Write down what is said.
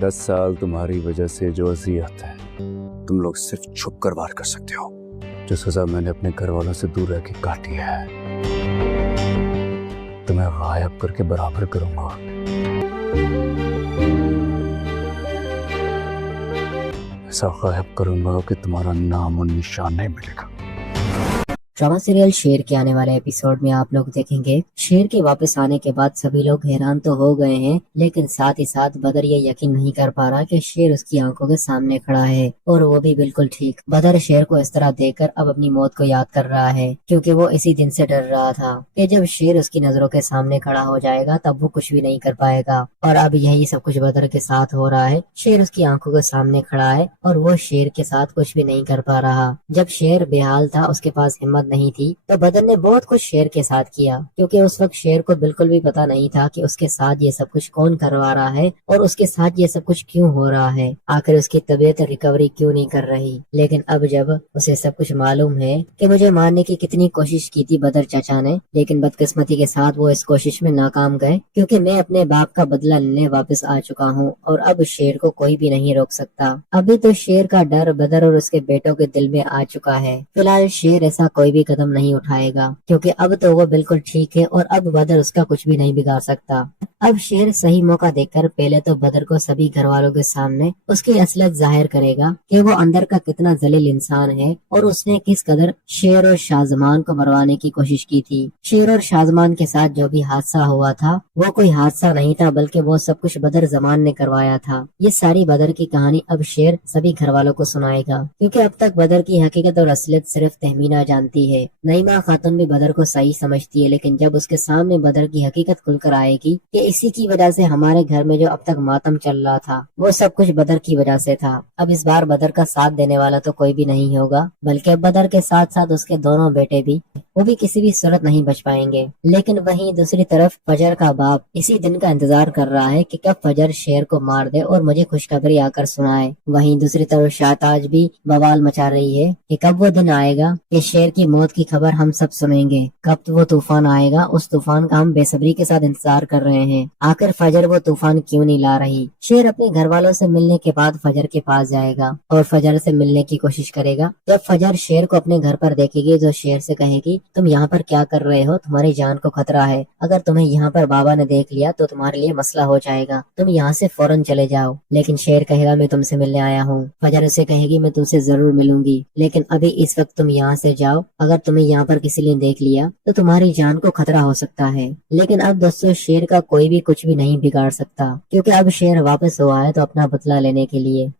10 साल तुम्हारी वजह से जो अजियत है तुम लोग सिर्फ छुप कर वार कर सकते हो। जो सजा मैंने अपने घर वालों से दूर रह के काटी है तुम्हें गायब करके बराबर करूंगा। ऐसा गायब करूंगा कि तुम्हारा नाम और निशान नहीं मिलेगा। ड्रामा सीरियल शेर के आने वाले एपिसोड में आप लोग देखेंगे शेर के वापस आने के बाद सभी लोग हैरान तो हो गए हैं, लेकिन साथ ही साथ बदर ये यकीन नहीं कर पा रहा कि शेर उसकी आंखों के सामने खड़ा है, और वो भी बिल्कुल ठीक। बदर शेर को इस तरह देखकर अब अपनी मौत को याद कर रहा है, क्योंकि वो इसी दिन से डर रहा था कि जब शेर उसकी नजरों के सामने खड़ा हो जाएगा तब वो कुछ भी नहीं कर पाएगा। और अब यही सब कुछ बदर के साथ हो रहा है। शेर उसकी आंखों के सामने खड़ा है और वो शेर के साथ कुछ भी नहीं कर पा रहा। जब शेर बेहाल था, उसके पास हिम्मत नहीं थी, तो बदर ने बहुत कुछ शेर के साथ किया, क्योंकि उस वक्त शेर को बिल्कुल भी पता नहीं था कि उसके साथ ये सब कुछ कौन करवा रहा है और उसके साथ ये सब कुछ क्यों हो रहा है, आखिर उसकी तबीयत रिकवरी क्यों नहीं कर रही। लेकिन अब जब उसे सब कुछ मालूम है कि मुझे मारने की कितनी कोशिश की थी बदर चाचा ने, लेकिन बदकिस्मती के साथ वो इस कोशिश में नाकाम गए, क्योंकि मैं अपने बाप का बदला लेने वापस आ चुका हूँ और अब शेर को कोई भी नहीं रोक सकता। अभी तो शेर का डर बदर और उसके बेटों के दिल में आ चुका है। फिलहाल शेर ऐसा कोई भी कदम नहीं उठाएगा, क्योंकि अब तो वो बिल्कुल ठीक है और अब बदर उसका कुछ भी नहीं बिगाड़ सकता। अब शेर सही मौका देखकर पहले तो बदर को सभी घर वालों के सामने उसकी असलियत जाहिर करेगा कि वो अंदर का कितना जलील इंसान है और उसने किस कदर शेर और शाहजमान को मरवाने की कोशिश की थी। शेर और शाहजमान के साथ जो भी हादसा हुआ था वो कोई हादसा नहीं था, बल्कि वो सब कुछ बदर जमान ने करवाया था। ये सारी बदर की कहानी अब शेर सभी घर वालों को सुनाएगा, क्योंकि अब तक बदर की हकीकत और असलियत सिर्फ तहमीना जानती है। नईमा खातून भी बदर को सही समझती है, लेकिन जब उसके सामने बदर की हकीकत खुलकर आएगी कि इसी की वजह से हमारे घर में जो अब तक मातम चल रहा था वो सब कुछ बदर की वजह से था। अब इस बार बदर का साथ देने वाला तो कोई भी नहीं होगा, बल्कि बदर के साथ साथ उसके दोनों बेटे भी, वो भी किसी भी सूरत नहीं बच पाएंगे। लेकिन वहीं दूसरी तरफ फजर का बाप इसी दिन का इंतजार कर रहा है कि कब फजर शेर को मार दे और मुझे खुशखबरी आकर सुनाए। वहीं दूसरी तरफ शाहताज भी बवाल मचा रही है कि कब वो दिन आएगा कि शेर की मौत की खबर हम सब सुनेंगे, कब वो तूफान आएगा। उस तूफान का हम बेसब्री के साथ इंतजार कर रहे हैं। आखिर फजर वो तूफान क्यों नहीं ला रही। शेर अपने घर वालों से मिलने के बाद फजर के पास जाएगा और फजर से मिलने की कोशिश करेगा। जब फजर शेर को अपने घर पर देखेगी तो शेर से कहेगी, तुम यहाँ पर क्या कर रहे हो, तुम्हारी जान को खतरा है, अगर तुम्हें यहाँ पर बाबा ने देख लिया तो तुम्हारे लिए मसला हो जाएगा, तुम यहाँ से फौरन चले जाओ। लेकिन शेर कहेगा, मैं तुमसे मिलने आया हूँ। फजर उसे कहेगी, मैं तुमसे जरूर मिलूंगी, लेकिन अभी इस वक्त तुम यहाँ से जाओ, अगर तुम्हें यहाँ पर किसी ने देख लिया तो तुम्हारी जान को खतरा हो सकता है। लेकिन अब दोस्तों शेर का कोई भी कुछ भी नहीं बिगाड़ सकता, क्योंकि अब शेर वापस हुआ है तो अपना बदला लेने के लिए।